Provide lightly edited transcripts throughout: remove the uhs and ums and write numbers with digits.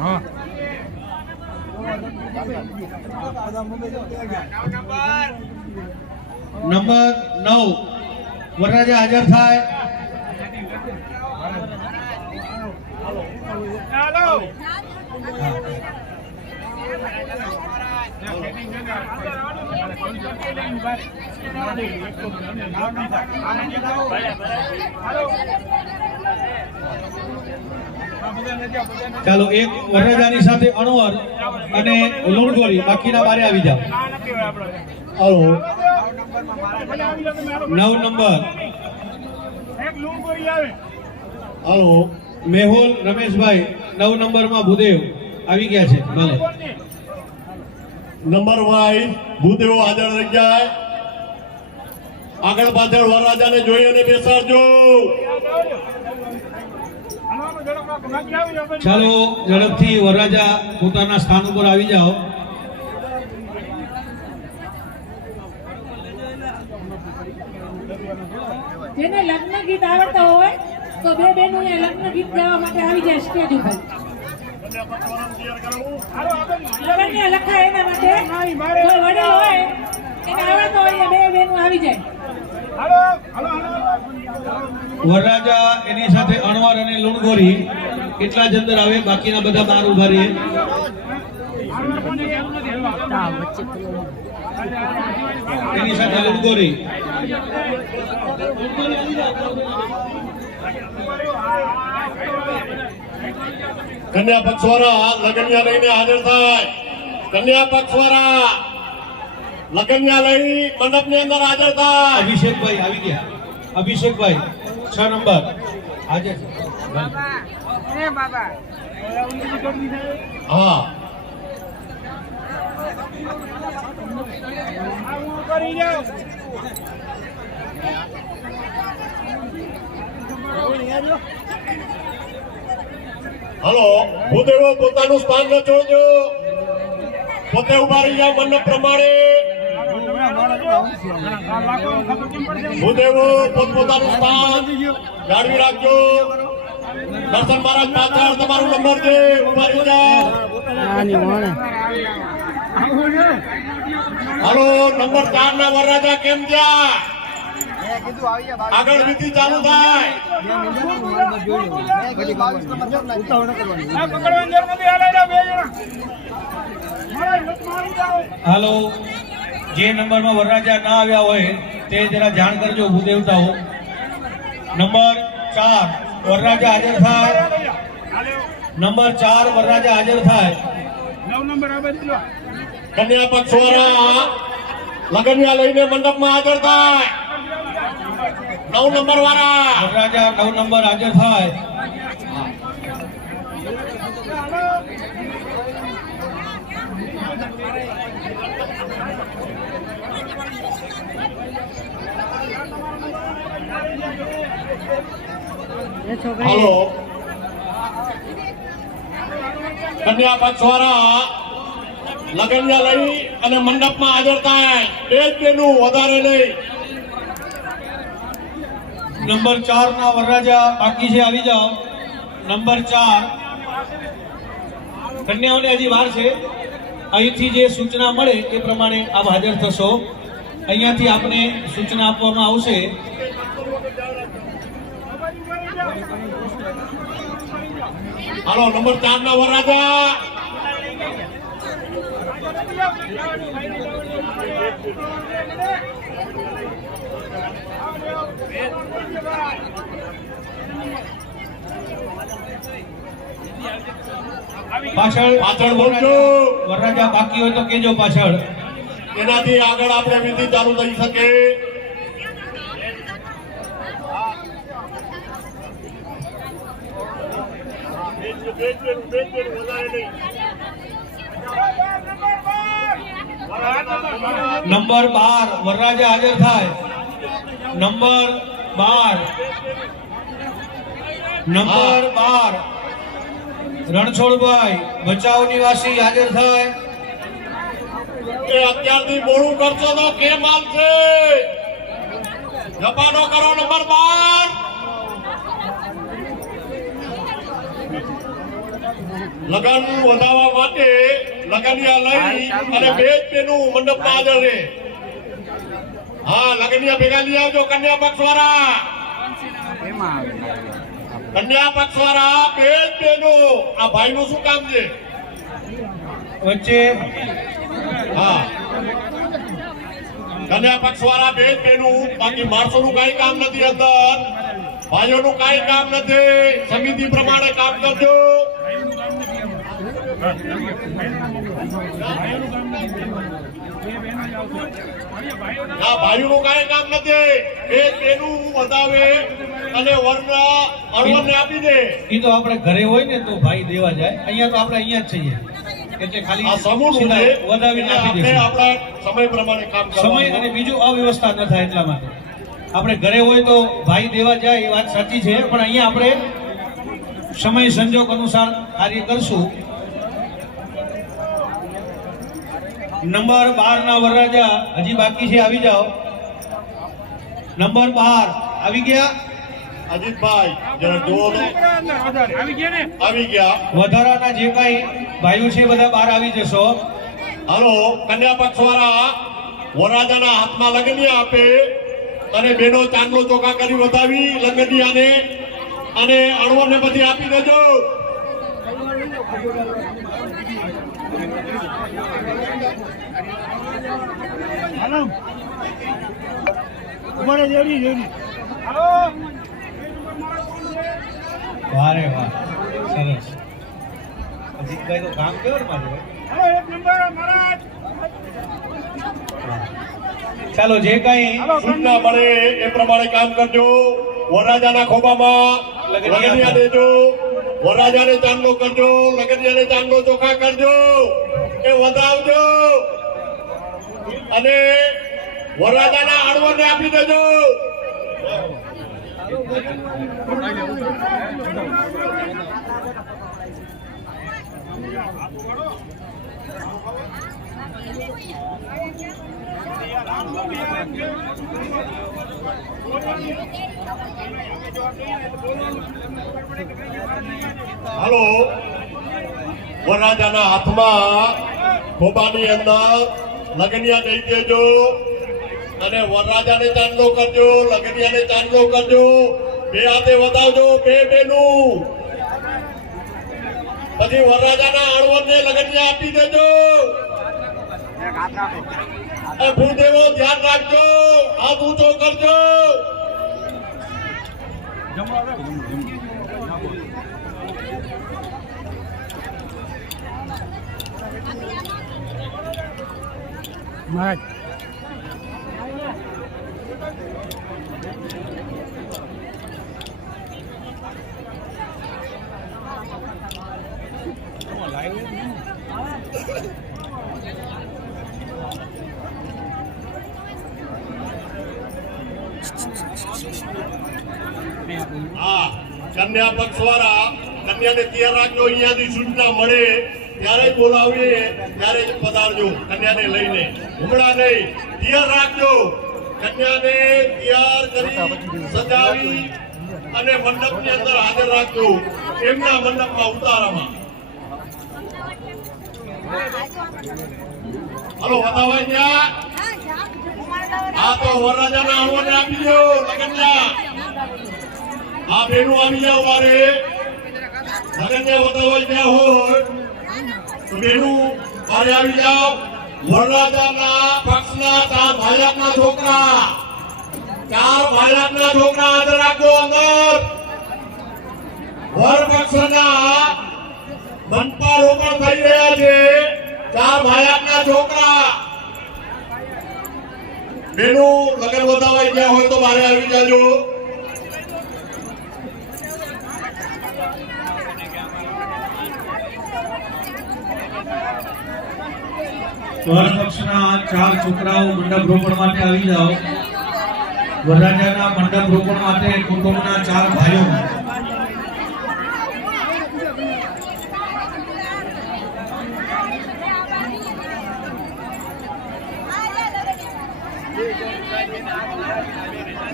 હા નંબર 9 વરરાજા હાજર થાય. ચાલો એક વરરાજાની સાથે અણવર અને લુણગોરી, બાકીના બારે આવી જાવ. હાલો 9 નંબર. હાલો મેહુલ રમેશભાઈ 9 નંબરમાં ભૂદેવ આવી ગયા છે. ભલે નંબર વાઇઝ ભૂદેવો હાજર રહી જાય. આગળ પાછળ વરરાજાને જોઈ અને બેસાડજો. ચાલો ઝડપથી વરરાજા પોતાના સ્થાન ઉપર આવી જાઓ. જેને લગ્ન ગીત આવડતા હોય તો બે બહેનો લગ્ન ગીત ગાવા માટે આવી જાય સ્ટેજ ઉપર. લગ્ન લખાય એના માટે કોઈ વડીલ હોય એને આવડતો હોય બે બહેનો આવી જાય. વરરાજા એની સાથે અણવર અને લુણગોરી કેટલા જ અંદર આવે, બાકીના બધા બહાર ઉભા રહે. એની સાથે લુણગોરી. કન્યા પક્ષવાળા લગનિયા લઈને હાજર થાય. કન્યા પક્ષવાળા લગનિયા લઈ મંડપની અંદર હાજર થાય. અભિષેકભાઈ આવી ગયા. અભિષેકભાઈ 6 નંબર હાજર છે. હા હલો ભૂદેવો પોતાનું સ્થાન ન છોડજો. પોતે ઉભા રહી જાવ મંડપ પ્રમાણે. ભૂદેવો પોતપોતાનું સ્થાન જાળવી રાખજો. દર્શન મહારાજ પાછળ તમારો નંબર છે, ઉભા રહી જાઓ. હાલો નંબર 4 ના વરરાજા કેમ ગયા? આગળ વિધિ ચાલુ થાય. હાલો જે નંબરમાં વરરાજા ના આવ્યા હોય તે જરા જાણ કરજો ભૂદેવતાઓ. નંબર 4 વરરાજા હાજર થાય. નંબર 4 વરરાજા હાજર થાય. 9 નંબર આવે. કન્યા પક્ષવાળા લગનિયા લઈને મંડપમાં હાજર થાય. 9 નંબર વાળા વરરાજા 9 નંબર હાજર થાય. હાલો કન્યા પક્ષવાળા લગનિયા લઈ અને મંડપમાં હાજર થાય. બે જ બેનું વધારે નહીં. નંબર 4 ના વરરાજા બાકી છે, આવી જાઓ. નંબર 4 કન્યાઓને હજી વાર છે. અહીંથી જે સૂચના મળે એ પ્રમાણે આપ હાજર થશો. અહીંયાથી આપને સૂચના આપવામાં આવશે. હાલો નંબર 4 ના વરરાજા પાછળ પાછળ બોલજો. વરરાજા બાકી હોય તો કેજો પાછળ. એનાથી આગળ આપણે વિધિ ચાલુ થઈ શકે. નંબર 12 વરરાજા હાજર થાય. નંબર 12 નંબર 12 રણછોડભાઈ ભચાઉ નિવાસી હાજર થાય. એ અત્યારથી મોડું કરશો તો કેમ હાલશે? જપાનો કરો. નંબર 12 લગન વધાવવા માટે લગનિયા લઈ અને બે જ બેનું મંડપમાં હાજર રહે. હા, લગનિયા ભેગા લઈ આવજો. કન્યા પક્ષવાળા, કન્યા પક્ષવાળા બે જ બેનો. આ ભાઈનું શું કામ છે? વચ્ચે હા, કન્યા પક્ષવાળા બે જ બેનું. બાકી માણસોનું કઈ કામ નથી અંદર, ભાઈઓનું કઈ કામ નથી. સમિતિ પ્રમાણે કામ કરજો. ના, ભાઈઓનું કઈ કામ નથી. બે બેનું વધાવે અને અણવરને આપી દે. એ તો આપણે ઘરે હોય ને તો ભાઈ દેવા જાય. અહીંયા તો આપણે અહીંયા જ છીએ એટલે ખાલી આ સમૂહ સીધા વધાવીને આપી આપણે દઈશું. આપણા સમય પ્રમાણે કામ સમય કરવાનું. અને બીજું અવ્યવસ્થા ન થાય એટલા માટે આપણે ઘરે હોય તો ભાઈ દેવા જાય એ વાત સાચી છે, પણ અહીંયા આપણે સમય સંજોગ અનુસાર કાર્ય કરશું. નંબર 12 ના વરરાજા હજી બાકી છે, આવી જાઓ. નંબર 12 આવી ગયા. અજીતભાઈ જરા જુઓ તો. આવી ગયા ને? આવી ગયા. વધારાના જે કાંઈ ભાઈઓ છે બધા બહાર આવી જશો. હાલો, કન્યા પક્ષવાળા વરરાજાના હાથમાં લગનિયા આપે અને બેનો ચાંદલો ચોખા કરી વધાવી લગનિયાને અને અણવરને બધી આપી દેજો. હાલો. ઉભા જેડી જેડી. હાલો. વારે વાહ, સરસ. અજીતભાઈ તો કામ કેવું મારું. હાલો, એક નંબર મહારાજ. ચાલો, જે કાંઈ સૂચના મળે એ પ્રમાણે કામ કરજો. વરરાજાના ખોબામાં લગનિયા દેજો. વરરાજાને ચાંદલો કરજો. લગનિયાને ચાંદલો ચોખા કરજો. એ વધાવજો અને વરરાજાના અણવરને આપી દેજો. હાલો, વરરાજાના હાથમાં ખોબાની અંદર લગનિયા દઈ દેજો અને વરરાજાને ચાંદલો કરજો. લગનિયાને ચાંદલો કરજો. બે હાથે વધાવજો બે બેનું. પછી વરરાજાના અણવરને લગનિયા આપી દેજો. ભૂદેવો ધ્યાન રાખજો. હાથ ઊંચો કરજો. મહારાજ. હા, કન્યા પક્ષવાળા કન્યાને તૈયાર રાખજો. અહીંયાથી સૂચના મળે ત્યારે જ બોલાવીએ ત્યારે જ પધારજો. કન્યાને લઈને હમણાં નહીં, તૈયાર રાખજો. કન્યાને તૈયાર કરી સજાવી અને મંડપની અંદર હાજર રાખજો. એમના મંડપમાં ઉતારામાં. હલો, વધાવાય ત્યાં. હા, તો વરરાજાના અણવરને આપી દો. લગનના આ બેનું આવી જાવ. મારે લગનને વધાવાય ત્યાં હોય તો બેનું મારે આવી જાવ. વરરાજાના પક્ષના 4 ભાઈના છોકરા, 4 ભાઈના છોકરા હાજર રાખો અંદર. વર પક્ષના મનપા રોપણ થઈ રહ્યા છે. 4 ભાઈના છોકરા બેનું લગન વધાવાઈ ગયા હોય તો મારે આવી જાજો. વર પક્ષના 4 છોકરાઓ મંડપ રોપણ માટે આવી જાઓ. વરરાજાના મંડપ રોપણ માટે કુટુંબના 4 ભાઈઓ.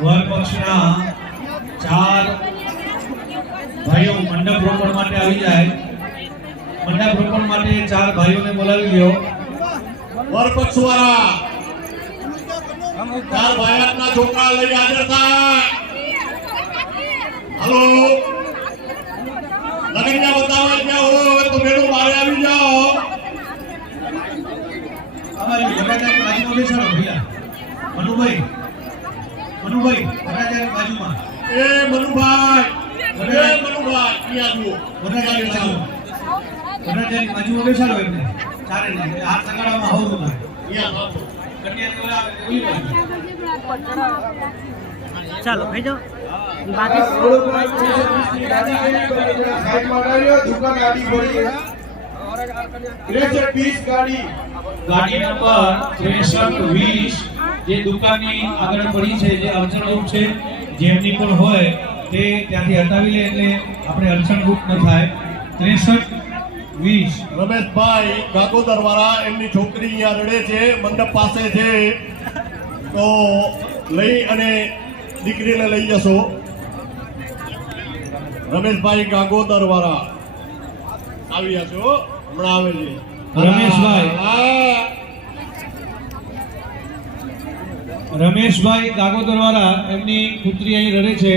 વર પક્ષના 4 ભાઈઓ મંડપ રોપણ માટે આવી જાય. મંડપ રોપણ માટે 4 ભાઈઓને બોલાવી લ્યો. વરપક્ષવાળા 4 ભાઈના છોકરા લઈ હાજર થાય. હાલો લગનિયા બતાવવા ગયા હોય તો મેળું બહાર આવી જાઓ. અમારી વરરાજાની બાજુમાં બેસાડો ભૈયા. મનુભાઈ વરરાજાની બાજુમાં. એ મનુભાઈ અહીંયા જુઓ. વરરાજાની બાજુમાં બેસાડો એમને. ચારે ને હાથ લગાડવામાં હોવું ના. અહીંયા રાખો. કન્યાની ઓલા ઓલી બાજુ. ચાલો ભાઈ જાઓ ગાડી નંબર 6320 જે દુકાનની આગળ પડી છે, જે અડચણરૂપ છે, જેમની પણ હોય તે ત્યાંથી હટાવી લે એટલે આપણે અડચણરૂપ ન થાય. 6320 રમેશભાઈ ગાગોદર વાળા એમની છોકરી અહીંયા રડે છે, મંડપ પાસે છે, તો લઈ અને દીકરીને લઈ જશો. રમેશભાઈ ગાગોદર વાળા આવી જશો, હમણાં આવે છે. રમેશભાઈ. હા. રમેશભાઈ ગાગોદરવાળા એમની પુત્રી અહીં રડે છે.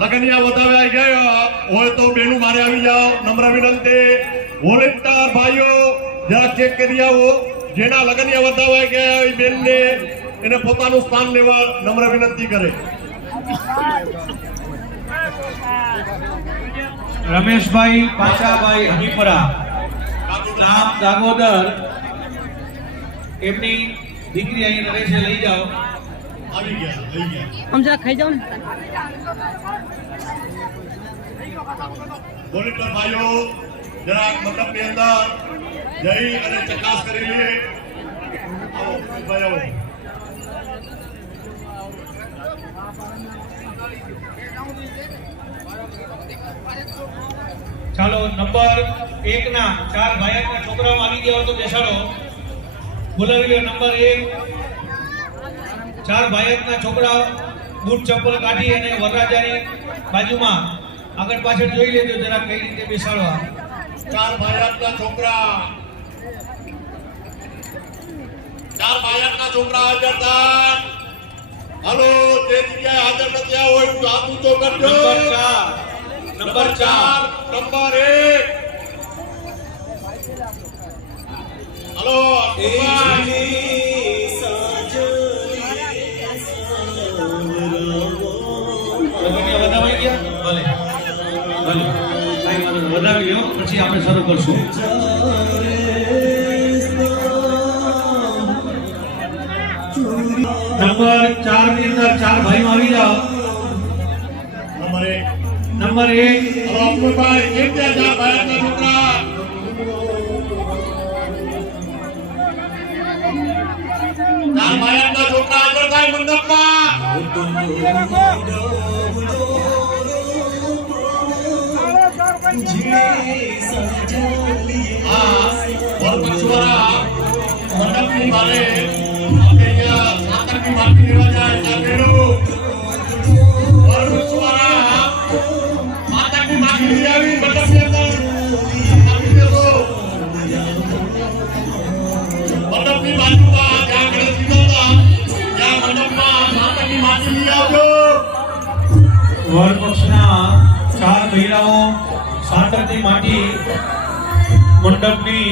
લગનિયા વધાવ્યા ગયા હોય તો બેનું મારે આવી જાઓ. નમ્ર વિનંતી, વોલેન્ટિયર ભાઈઓ જરા ચેક કરી આવો. જેના લગનિયા વધાવ્યા ગયા એ બેનને એને પોતાનું સ્થાન લેવા નમ્ર વિનંતી કરે. રમેશભાઈ પાચાભાઈ હમીપરા નામ ગાગોદર એમની દીકરી અહીં રહે છે, લઈ જાઓ. આવી ગયા, લઈ ગયા. આમ જરા ખાઈ જાઓ ને વોલેન્ટિયર ભાઈઓ જરા મંડપની અંદર જઈ અને ચકાસ કરી લઈએ. આવો ભાઈ આવો. ચાલો નંબર 1 ના 4 ભાઈના છોકરાઓ આવી ગયા હોય તો બેસાડો. બોલાવી લ્યો. નંબર 1 4 ભાઈના છોકરાઓ બૂટ ચપ્પલ કાઢી અને વરરાજાની બાજુમાં આગળ પાછળ જોઈ લેજો જરા કઈ રીતે બેસાડવા. 4 ભાઈના છોકરા 4 ભાઈના છોકરા હાજર થાય. હાલો, જે જગ્યાએ હાજર નથી આવ્યા હોય તો હાથ ઊંચો કરજો. Number 4 number 1. હાલો વધાવી ગયા. ભલે ભલે કાંઈ વાંધો નહીં. વધાવી લ્યો પછી આપણે શરૂ કરશું. નંબર 4 ની અંદર 4 ભાઈઓ આવી જાઓ. નંબર 1. નંબર 1 હાલો અપુભાઈ, કેમ ત્યાં 4 ભાઈના છોકરા? 4 ભાઈના છોકરા હાજર થાય મંડપમાં. હા, વરપક્ષવાળા મંડપની મારે આપણે અહીંયા સાતરની માટી લેવા જાય ત્યાં મેળું. વરપક્ષવાળા માતાની માટી લઈ આવી મંડપની અંદર આપી દેશો. મંડપની બાજુમાં જ્યાં આગળ સીધા હતા ત્યાં મંડપમાં માતાની માટી લઈ આવજો. વરપક્ષના 4 મહિલાઓ સાતરની માટી મંડપની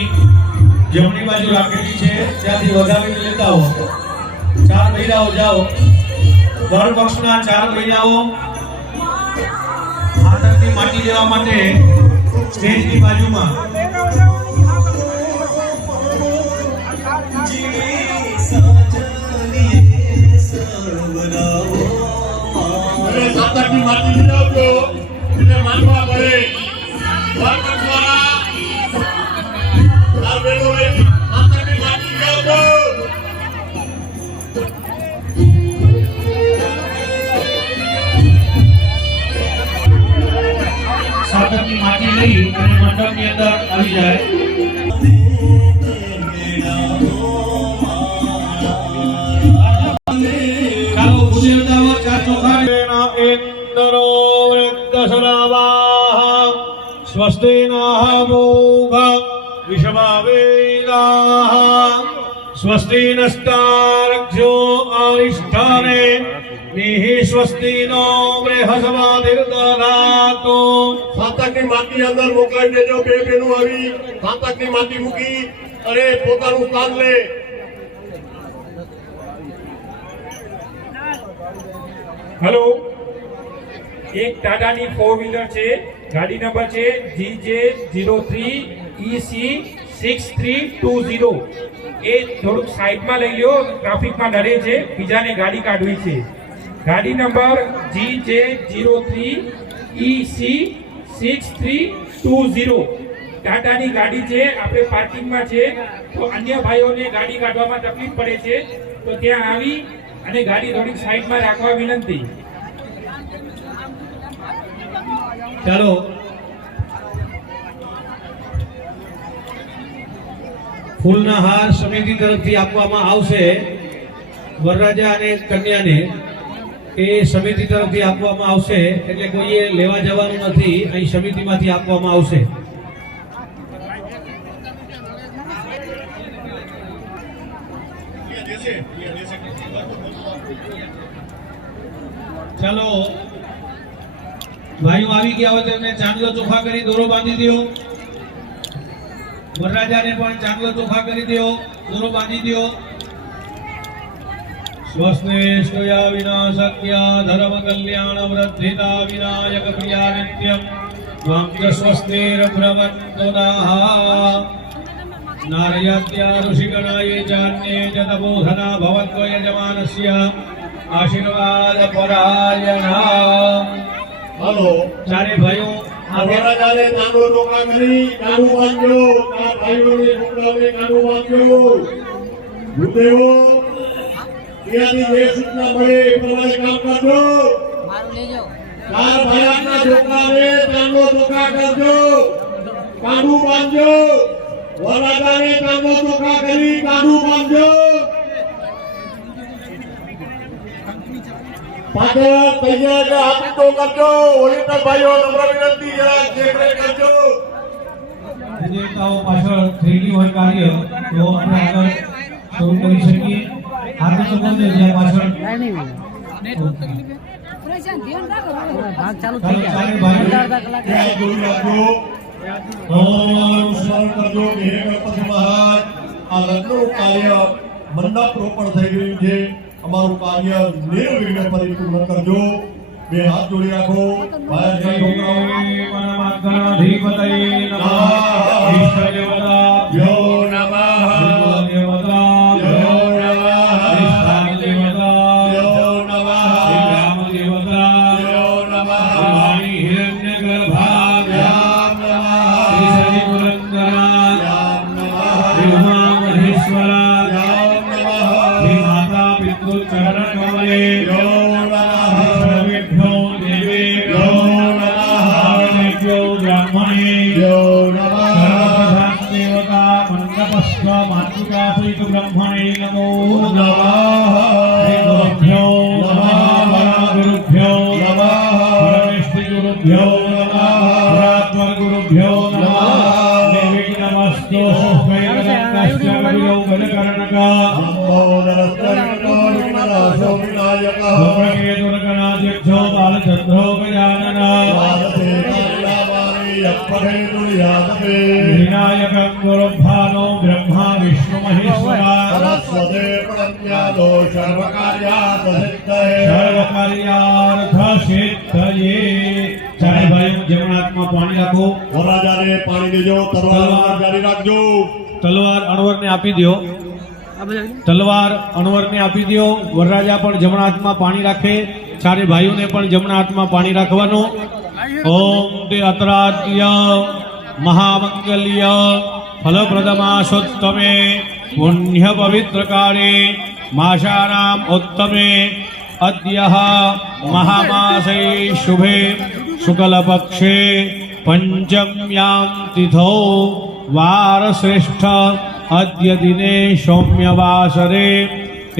જમણી બાજુ રાખેલી છે, ત્યાંથી વધાવીને લેતા આવો. 4 મહિલાઓ જાઓ. વરપક્ષના 4 મહિલાઓ સાતરની માટી લેવા માટે સ્ટેજની બાજુમાં. હવે સાતરની માટી લઈ આવજો. એને માનવા પડે. વરપક્ષવાળા 4 બહેનો લઈ સાતરની માટી લઈ આવજો. સાતરની માટી લઈ અને મંડપની અંદર આવી જાય. ચાલો સ્વસ્તિ નઃ પૂષા વિષમાવેદાઃ સ્વસ્તિ નસ્તારક્ષો અરિષ્ઠાને સ્વસ્તિ નો બૃહસ્પતિર્દધાતુ. સાતકની માટી અંદર મોકલાવી દેજો. બે બેનો આવી સાતકની માટી મૂકી અને પોતાનું સ્થાન લે. હેલો, એક ટાટાની 4 વ્હીલર છે, ગાડી નંબર છે GJ03EC6320. એ થોડુંક સાઈડમાં લઈ લ્યો, ટ્રાફિકમાં ડરે છે, બીજાને ગાડી કાઢવી છે. ગાડી નંબર GJ03EC6320. ટાટાની ગાડી છે, આપણે પાર્કિંગમાં છે, તો અન્ય ભાઈઓને ગાડી કાઢવામાં તકલીફ પડે છે, તો ત્યાં આવી અને ગાડી થોડીક સાઈડમાં રાખવા વિનંતી. ચાલો ફૂલના હાર સમિતિ તરફથી આપવામાં આવશે. વરરાજા અને કન્યાને એ સમિતિ તરફથી આપવામાં આવશે, એટલે કોઈએ લેવા જવાનું નથી. અહીં સમિતિમાંથી આપવામાં આવશે. ચાલો ભાઈઓ આવી ગયા હોય તેમને ચાંદલો ચોખા કરી દોરો બાંધી દો. વરરાજાને પણ ચાંદલો ચોખા કરી દો, દોરો બાંધી દો. સ્વસ્તે સ્તોયા વિનાશક્ય ધર્મ કલ્યાણ વૃદ્ધિતા વિનાયક પ્રિયા નિત્યમ ત્વં ચ સ્વસ્તિર ભ્રમન્તુનાઃ નારયત્યા ઋષિગણાય ચાન્યે ચ તપોધના ભવત્વ યજમાનસ્ય આશીર્વાદ પરાયણા. હાલો, ચારે ભાઈઓ વરરાજાને ચાંદલો ચોખા કરી કાનું બાંધજો. ચાર ભાઈઓને છોકરાઓને કાનું બાંધજો. ભૂદેવો ત્યાંથી જે સૂચના મળે એ પ્રમાણે કામ કરજો. ચાર ભાઈઓના છોકરાઓને ચાંદલો ચોખા કરજો, કાનું બાંધજો. વરરાજાને ચાંદલો ચોખા કરી કાનું બાંધજો. પાછળ તૈયાર હાથ તો કરજો. ઓલિટર ભાઈઓ નમ્ર વિનંતી જરા દેખરેખ કરજો. દેવતાઓ પાછળ થઈ ગયું હોય કાર્ય તો આપણે આગળ શરૂ કરી શકીએ. હાથ તો બંધ જાય પાછળ. ભાગ ચાલુ ચાલો ચારે ભાઈઓ ત્યાં જોઈ રાખજો. ઓમ સ્મરણ કરજો કે હે ગણપતિ મહારાજ, આ લગ્નનું કાર્ય મંડપ રોપણ થઈ ગયું છે. અમારું કાર્ય નિર્વિઘ્ન પરિપૂર્ણ કરજો. બે હાથ જોડી રાખો. ભાઈ છોકરાઓ ગણાધિપતયે નમઃ. ઈષ્ટ દેવતાભ્યો નમઃ. દેવતાભ્યો નમઃ. ઈષ્ટ દેવતાભ્યો નમઃ. રામ દેવતાભ્યો નમઃ. વાણી હિરણ્યગર્ભાભ્યામ નમઃ. શ્રી પુરંદરાભ્યામ નમઃ. ઉમા મહેશ્વરાભ્યામ નમઃ. શ્રી માતા પિતૃ ચરણ કમલે ब्रह्मणे नमो नमः. गुरुभ्यो नमः. गुरुभ्यो नमः. परमेष्टि गुरुभ्यो नमः. गुरुभ्यो नमः. देवी नमस्ते स्वयंकस्य कवियो गजकर्णका विनायको बालचन्द्रो गजानना विनायकं गुरुभानो ब्रह्मा विष्णु महेश्वरा सर्वकार्यार्थ सिद्धये. चारे भाइयों जमनाथમાં પાણી રાખો. વરરાજાને પાણી દેજો. તલવાર જારી રાખજો. તલવાર અણવરને આપી દો. તલવાર અણવરને આપી દો. વરરાજા પણ જમણા હાથમાં પાણી રાખે. ચારે ભાઈઓને પણ જમણા હાથમાં પાણી રાખવાનું. ઓમ તે અત્રાત્ય મહામંગલ્ય ફલપ્રદમાસોત્તમે પુણ્ય પવિત્રકારે માસાનામ ઉત્તમે અદ્યઃ મહામાસે શુભે શુક્લપક્ષે પંચમ્યામ તિથો વારશ્રેષ્ઠ अद्य दिने सौम्यवासरे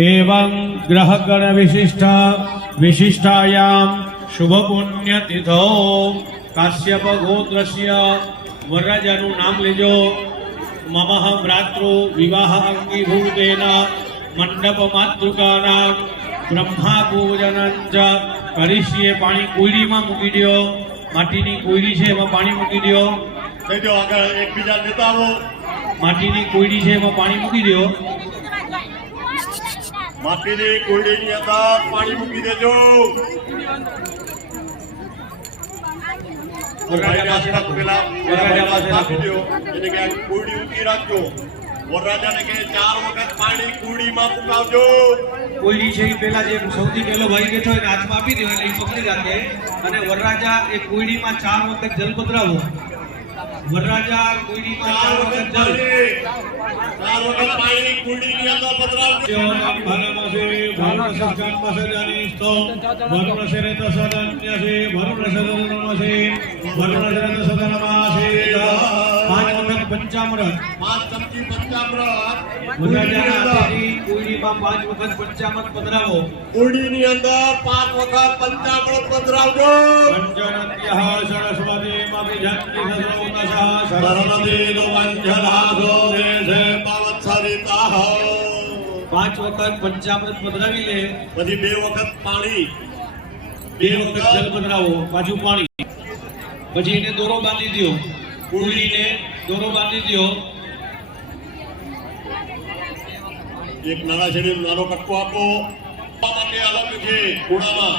एवं ग्रहगण विशिष्टायां शुभ पुण्यतिथौ काश्यप गोत्रस्य વરરાજાનું નામ લેજો. મમઃ ભ્રાતૃ વિવાહ અંગીભૂતેન મંડપ માતૃકાનામ બ્રહ્મા પૂજનંચ કરીશ્યે. પાણી કોયડીમાં મૂકી દો. માટીની કોયડી છે એમાં પાણી મૂકી દો. થઈ જાઓ આગળ એકબીજા જતા આવો. માટીની કોયડી છે એમાં પાણી મૂકી દો. માટીની કોયડીની અંદર પાણી મૂકી દેજો. વરરાજા પાસે રાખો. પેલા વરરાજા પાસે રાખો. આપી દો. એને કે કોયડી ઊંચી રાખજો. વરરાજાને કે 4 વખત પાણી કોયડીમાં પુકાવજો. કોયડી છે એ પેલા જે સૌથી પહેલો ભાઈ બેઠો હોય એને હાથમાં આપી દો એટલે એ પકડી રાખે. અને વરરાજા એ કોયડીમાં 4 વખત જલ પધરાવો. વરરાજા કોયડીમાં 4 વખત જલ. 4 વખત પાણી કોયડીની અંદર પધરાવજો. પંચામૃત 5 ચમચી પંચામૃત વરરાજાના હાથેથી કોયડીમાં 5 વખત પંચામૃત પધરાવો. કોયડીની અંદર 5 વખત પંચામૃત પધરાવજો. પંચનદ્યઃ સરસ્વતીમભિજન્તિ સરસ્વતીનો પંચનાથો દેશે પાવત્સરિતાઃ. 5 વખત પંચામૃત પધરાવી લે. પછી 2 વખત પાણી. 2 વખત જલ પધરાવો. પાછું પાણી. પછી એને દોરો બાંધી દો. કોયડીને દોરો બાંધી દો. એક નાના શેરડીનો નાનો કટકો આપો. માટે અલગ છે કુડામાં